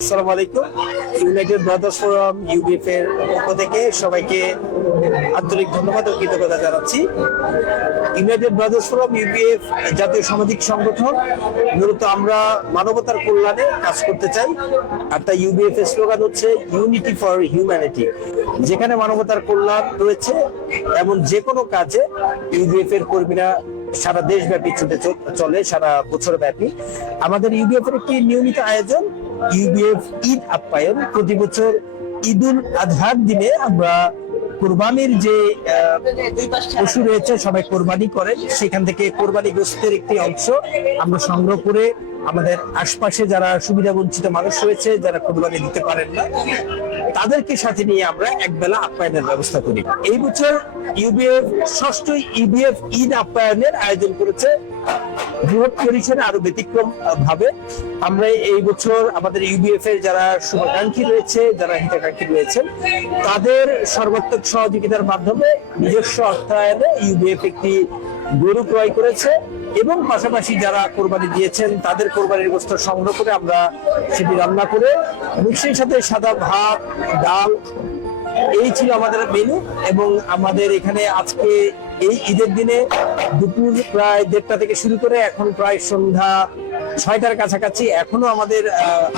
আসসালামু আলাইকুম। United brothers forum ইউবিএফ এর পক্ষ থেকে সবাইকে আন্তরিক ধন্যবাদ ও কৃতজ্ঞতা জানাচ্ছি। ইউনাইটেড ব্রাদার্স ফোরাম ইউবিএফ জাতীয় সামাজিক সংগঠন, মূলত আমরা মানবতার কল্যাণে কাজ করতে চাই। আর তাই ইউবিএফ এর স্লোগান হচ্ছে ইউনিটি ফর হিউম্যানিটি যেখানে মানবতার কল্যাণ রয়েছে, এমন যে কোনো কাজে ইউবিএফ এর কর্মীরা সারা দেশব্যাপী ছুটে চলে, সারা বছর ব্যাপী আমাদের ইউবিএফ এর একটি নিয়মিত আয়োজন ইউবিএফ ঈদ আপ্যায়ন প্রতি বছর ঈদুল আজহার দিনে আমরা কোরবানির যে পশু রয়েছে, সবাই কোরবানি করেন। সেখান থেকে কোরবানি গোস্তের একটি অংশ আমরা সংগ্রহ করে আমাদের আশপাশে যারা সুবিধা বঞ্চিত মানুষ রয়েছে, যারা কোরবানি দিতে পারেন না, তাদেরকে সাথে নিয়ে আমরা একবেলা আপ্যায়নের ব্যবস্থা করি। এই বছর ইউবিএফ, ষষ্ঠ ইউবিএফ ঈদ আপ্যায়নের আয়োজন করেছে। বৃহৎ আরও ব্যতিক্রম ভাবে আমরা এই বছর আমাদের ইউবিএফ এর যারা শুভাকাঙ্ক্ষী রয়েছে, যারা হিতাকাঙ্ক্ষী রয়েছেন, তাদের সর্বাত্মক সহযোগিতার মাধ্যমে নিজস্ব অর্থায়নে ইউবিএফ একটি গরু ক্রয় করেছে। এবং পাশাপাশি যারা কোরবানি দিয়েছেন, তাদের কোরবানির গোস্ত সংগ্রহ করে আমরা সেটি রান্না করে মিক্সির সাথে সাদা ভাত, ডাল, এই ছিল আমাদের মেনু এবং আমাদের এখানে আজকে এই ঈদের দিনে দুপুর প্রায় দেড়টা থেকে শুরু করে এখন প্রায় সন্ধ্যা ছয়টার কাছাকাছি এখনও আমাদের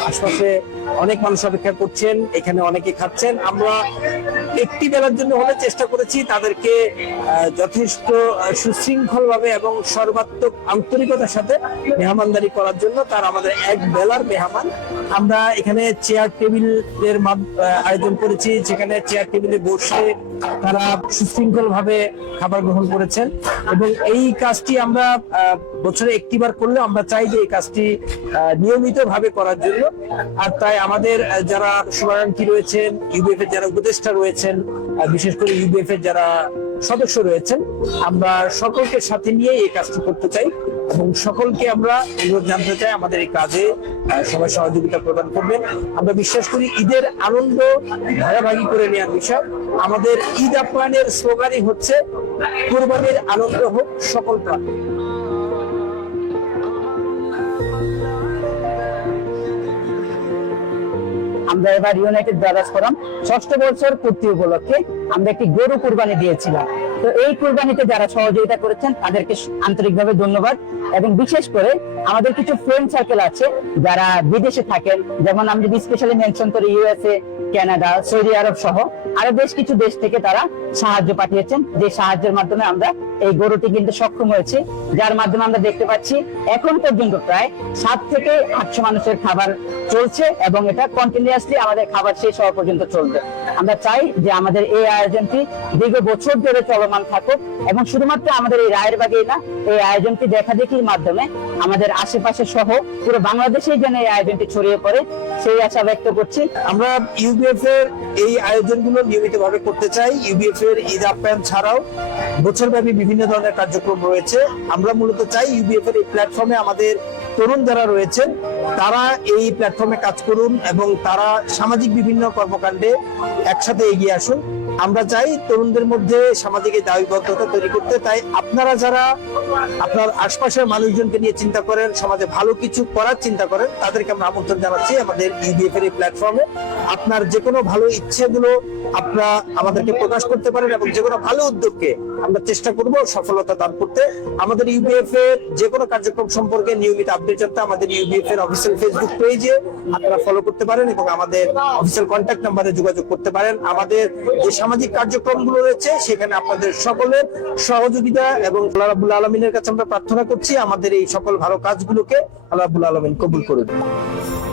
আশপাশে অনেক মানুষ অপেক্ষা করছেন, এখানে অনেকে খাচ্ছেন। আমরা একটি বেলার জন্য হলে চেষ্টা করেছি তাদেরকে যথেষ্ট সুশৃঙ্খল ভাবে এবং সর্বাত্মক আন্তরিকতার সাথে মেহমানদারি করার জন্য তার আমাদের এক বেলার মেহমান। আমরা এখানে চেয়ার টেবিলের আয়োজন করেছি, যেখানে চেয়ার টেবিলে বসে তারা সুশৃঙ্খল ভাবে খাবার গ্রহণ করেছেন এবং এই কাজটি আমরা বছরে একটিবার করলে আমরা চাই যে এই কাজটি নিয়মিত ভাবে করার জন্য। আর তাই আমাদের যারা শুভাকাঙ্ক্ষী রয়েছেন ইউবিএফ এর যারা উপদেষ্টা রয়েছেন বিশেষ করে ইউবিএফ এর যারা সদস্য রয়েছেন, আমরা সকলকে সাথে নিয়ে এই কাজটি করতে চাই। এবং সকলকে আমরা অনুরোধ জানতে চাই আমাদের এই কাজে সবাই সহযোগিতা প্রদান করবেন। আমরা বিশ্বাস করি ঈদের আনন্দ ভাগাভাগি করে নেওয়ার বিষয়। আমাদের ঈদ আপ্যায়নের স্লোগানই হচ্ছে, কোরবানির আনন্দ হোক সকল প্রাণী। আমরা এবার ইউনাইটেড ব্রাদার্স ফোরাম ষষ্ঠ বছর পূর্তি উপলক্ষে আমরা একটি গরু কুরবানি দিয়েছিলাম। তো এই কুরবানিতে যারা সহযোগিতা করেছেন, তাদেরকে আন্তরিকভাবে ধন্যবাদ। এবং বিশেষ করে আমাদের কিছু ফ্রেন্ড সার্কেল আছে যারা বিদেশে থাকেন। যেমন আমি যদি স্পেশালি মেনশন করি ইউএসএ কানাডা সৌদি আরব সহ, আরও বেশ কিছু দেশ থেকে তারা সাহায্য পাঠিয়েছেন, যে সাহায্যের মাধ্যমে আমরা এই গরুটি কিনতে সক্ষম হয়েছি। যার মাধ্যমে আমরা দেখতে পাচ্ছি এখন পর্যন্ত প্রায় সাত থেকে আটশো মানুষের খাবার চলছে এবং এটা কন্টিনিউয়াসলি আমাদের খাবার শেষ হওয়া পর্যন্ত চলবে। আমরা চাই যে আমাদের এই আয়োজনটি দীর্ঘ বছর ধরে চলমান থাকুক এবং শুধুমাত্র আমাদের এই রায়ের বাগেই না, এই আয়োজনটি দেখা দেখির মাধ্যমে আমাদের আশেপাশে সহ পুরো বাংলাদেশেই যেন এই আয়োজনটি ছড়িয়ে পড়ে, সেই আশা ব্যক্ত করছি। আমরা ইউবিএফ এর এই আয়োজনগুলো নিয়মিত ভাবে করতে চাই। ইউবিএফ এর ঈদ আপ্যায়ন ছাড়াও বছরব্যাপী বিভিন্ন ধরনের কার্যক্রম রয়েছে। আমরা মূলত চাই ইউবিএফ এর এই প্ল্যাটফর্মে আমাদের তরুণ যারা রয়েছেন, তারা এই প্ল্যাটফর্মে কাজ করুন এবং তারা সামাজিক বিভিন্ন কর্মকাণ্ডে একসাথে এগিয়ে আসুন। আমরা চাই তরুণদের মধ্যে সামাজিক দায়বদ্ধতা তৈরি করতে। তাই আপনারা যারা আপনার আশপাশের মানুষজনকে নিয়ে চিন্তা করেন, সমাজে ভালো কিছু করার চিন্তা করেন, তাদেরকে আমরা আমন্ত্রণ জানাচ্ছি আমাদের ইউবিএফ এর এই প্ল্যাটফর্মে আপনার যে কোনো ভালো ইচ্ছেগুলো আপনারা আমাদেরকে প্রকাশ করতে পারেন এবং যে কোনো ভালো উদ্যোগকে আমরা চেষ্টা করব সফলতা দান করতে। আমাদের ইউবিএফ এর যে কোনো কার্যক্রম সম্পর্কে নিয়মিত আপডেট জানতে আমাদের ইউবিএফ এর অফিসিয়াল ফেসবুক পেজে আপনারা ফলো করতে পারেন এবং আমাদের অফিসিয়াল কন্ট্যাক্ট নাম্বারে যোগাযোগ করতে পারেন। আমাদের যে সামাজিক কার্যক্রমগুলো রয়েছে, সেখানে আপনাদের সকলের সহযোগিতা এবং আল্লাহ আলমিনের কাছে আমরা প্রার্থনা করছি, আমাদের এই সকল ভালো কাজগুলোকে আল্লাহ আলমিন কবুল করে করুন